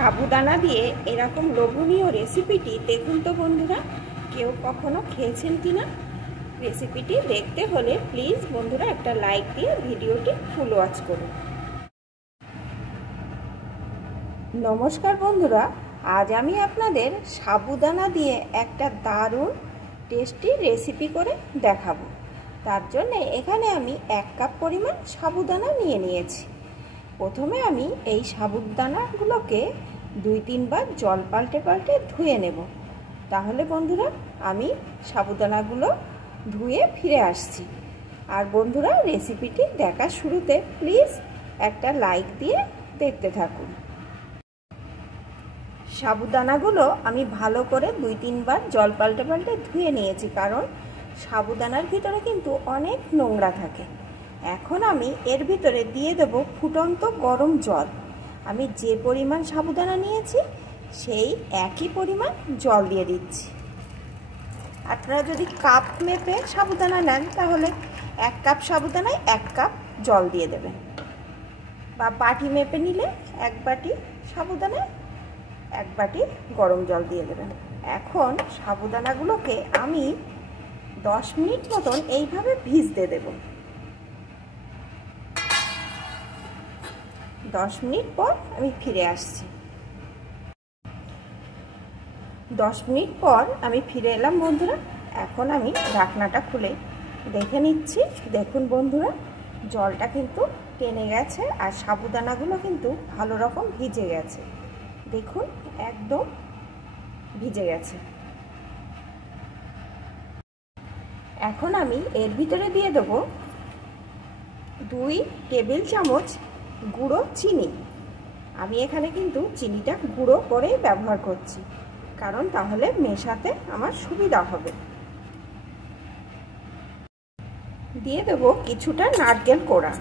সাবুদানা দিয়ে এরকম লোভনীয় রেসিপিটি দেখুন তো বন্ধুরা, কেউ কখনো খেয়েছেন কিনা। রেসিপিটি দেখতে হলে প্লিজ বন্ধুরা একটা লাইক দিয়ে ভিডিওটি ফুল ওয়াচ করুন। নমস্কার বন্ধুরা, আজ আমি আপনাদের সাবুদানা দিয়ে একটা দারুণ টেস্টি রেসিপি করে দেখাবো। তার জন্য এখানে আমি 1 কাপ পরিমাণ সাবুদানা নিয়েছি। প্রথমে আমি এই সাবুদানাগুলোকে 2-3 বার জল পাল্টে ধুয়ে নেব। তাহলে বন্ধুরা আমি সাবুদানাগুলো ধুয়ে ফিরে আসছি। আর বন্ধুরা রেসিপিটি দেখার শুরুতে প্লিজ একটা লাইক দিয়ে দেখতে থাকুন। সাবুদানাগুলো আমি ভালো করে 2-3 বার জল পাল্টে ধুয়ে নিয়েছি, কারণ সাবুদানার ভিতরে কিন্তু অনেক নোংরা থাকে। এখন আমি এর ভিতরে দিয়ে দেব ফুটন্ত গরম জল। আমি যে পরিমাণ সাবুদানা নিয়েছি সেই একই পরিমাণ জল দিয়ে দিচ্ছি। আপনারা যদি কাপ মেপে সাবুদানা নেন তাহলে 1 কাপ সাবুদানায় 1 কাপ জল দিয়ে দেবেন, বা বাটি মেপে নিলে 1 বাটি সাবুদানায় 1 বাটি গরম জল দিয়ে দেবেন। এখন সাবুদানাগুলোকে আমি 10 মিনিট মতন এইভাবে ভিজতে দেব। 10 মিনিট পর আমি ফিরে আসছি। 10 মিনিট পর আমি ফিরে এলাম বন্ধুরা। এখন আমি ঢাকনাটা খুলে দেখে নিচ্ছি। দেখুন বন্ধুরা, জলটা কিন্তু টেনে গেছে আর সাবুদানাগুলো কিন্তু ভালো রকম ভিজে গেছে। দেখুন একদম ভিজে গেছে। এখন আমি এর ভিতরে দিয়ে দেব 2 টেবিল চামচ গুঁড়ো চিনি। আমি এখানে কিন্তু চিনিটা গুঁড়ো করেই ব্যবহার করছি, কারণ তাহলে মেশাতে আমার সুবিধা হবে। দিয়ে দেব কিছুটা নারকেল কোড়া।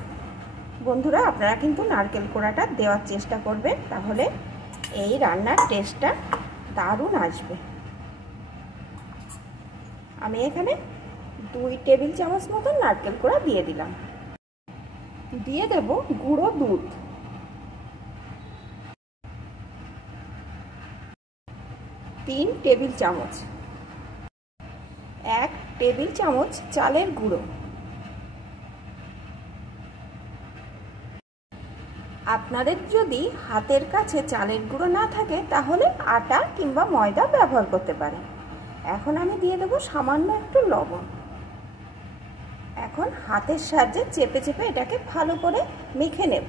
বন্ধুরা আপনারা কিন্তু নারকেল কোড়াটা দেওয়ার চেষ্টা করবেন, তাহলে এই রান্নার টেস্টটা দারুণ আসবে। আমি এখানে 2 টেবিল চামচ মতো নারকেল কোড়া দিয়ে দিলাম। দিয়ে দেব গুঁড়ো দুধ। 3 টেবিল চামচ। 1 টেবিল চামচ চালের গুঁড়ো। আপনাদের যদি হাতের কাছে চালের গুঁড়ো না থাকে তাহলে আটা কিংবা ময়দা ব্যবহার করতে পারেন। এখন আমি দিয়ে দেব সামান্য একটু লবণ। এখন হাতের সাহায্যে চেপে এটাকে ভালো করে মেখে নেব।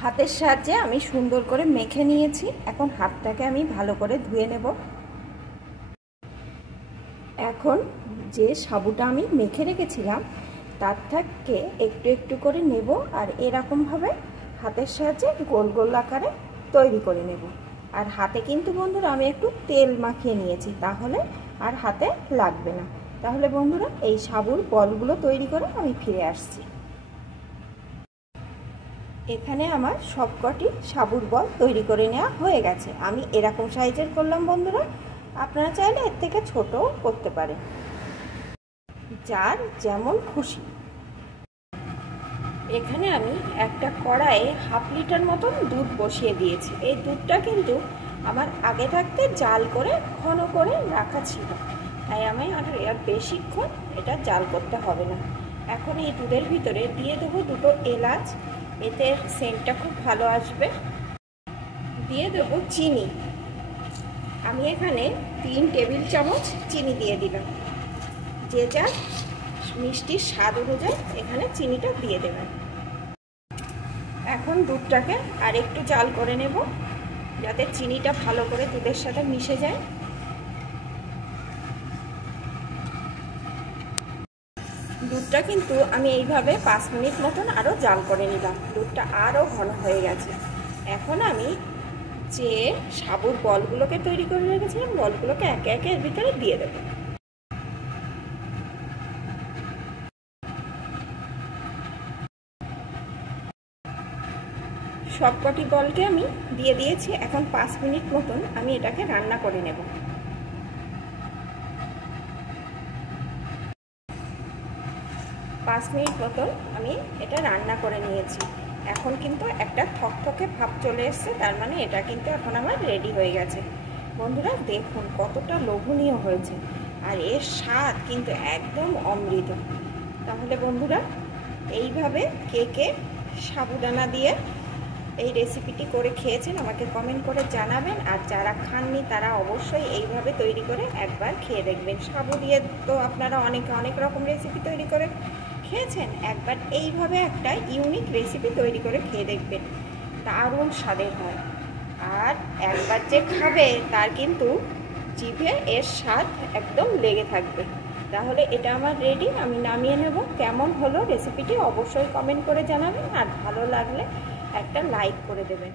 হাতের সাহায্যে আমি সুন্দর করে মেখে নিয়েছি। এখন হাতটাকে আমি ভালো করে ধুয়ে নেব। এখন যে সাবুটা আমি মেখে রেখেছিলাম তার থেকে একটু করে নেব, আর এরকমভাবে হাতের সাহায্যে গোল গোল আকারে তৈরি করে নেব। আর হাতে কিন্তু বন্ধুরা আমি একটু তেল মাখিয়ে নিয়েছি, তাহলে আর হাতে লাগবে না। তাহলে বন্ধুরা এই সাবুর বলগুলো তৈরি করে আমি ফিরে আসছি। এখানে আমার সবকটি সাবুর বল তৈরি করে নেওয়া হয়ে গেছে। আমি এরকম সাইজের করলাম বন্ধুরা, আপনারা চাইলে এর থেকে ছোটও করতে পারেন, যার যেমন খুশি। এখানে আমি একটা কড়াইয়ে 1/2 লিটার মতন দুধ বসিয়ে দিয়েছি। এই দুধটা কিন্তু আমার আগে থাকতে জাল করে ঘন করে রাখা ছিল, তাই আমি আর বেশিক্ষণ এটা জাল করতে হবে না। এখন এই দুধের ভিতরে দিয়ে দেবো 2টো এলাচ, এতে সেন্টটা খুব ভালো আসবে। দিয়ে দেবো চিনি। আমি এখানে 3 টেবিল চামচ চিনি দিয়ে দিলাম। যে যার মিষ্টির স্বাদ অনুযায়ী এখানে চিনিটা দিয়ে দেবেন। এখন দুধটাকে আর একটু জাল করে নেব, যাতে চিনিটা ভালো করে দুধের সাথে মিশে যায়। দুধটা কিন্তু আমি এইভাবে 5 মিনিট মতন আরও জাল করে নিলাম। দুধটা আরও ঘন হয়ে গেছে। এখন আমি যে সাবুর বলগুলোকে তৈরি করে রেখেছিলাম বলগুলোকে একে এর ভিতরে দিয়ে দেব। সবকটি বলকে আমি দিয়ে দিয়েছি। এখন 5 মিনিট মতন আমি এটাকে রান্না করে নেব। 5 মিনিট মতন আমি এটা রান্না করে নিয়েছি। এখন এখন কিন্তু একটা থকথকে ভাব চলে এসছে, তার মানে এটা কিন্তু এখন আমার রেডি হয়ে গেছে। বন্ধুরা দেখুন কতটা লোভনীয় হয়েছে, আর এর স্বাদ কিন্তু একদম অমৃত। তাহলে বন্ধুরা এইভাবে কে কে সাবুদানা দিয়ে এই রেসিপিটি করে খেয়েছেন আমাকে কমেন্ট করে জানাবেন। আর যারা খাননি তারা অবশ্যই এইভাবে তৈরি করে একবার খেয়ে দেখবেন। সাবু দিয়ে তো আপনারা অনেক রকম রেসিপি তৈরি করে খেয়েছেন, একবার এইভাবে একটা ইউনিক রেসিপি তৈরি করে খেয়ে দেখবেন, দারুণ স্বাদের হয়। আর একবার যে খাবে তার কিন্তু জিভে এর স্বাদ একদম লেগে থাকবে। তাহলে এটা আমার রেডি, আমি নামিয়ে নেব। কেমন হলো রেসিপিটি অবশ্যই কমেন্ট করে জানাবেন, আর ভালো লাগলে একটা লাইক করে দেবেন।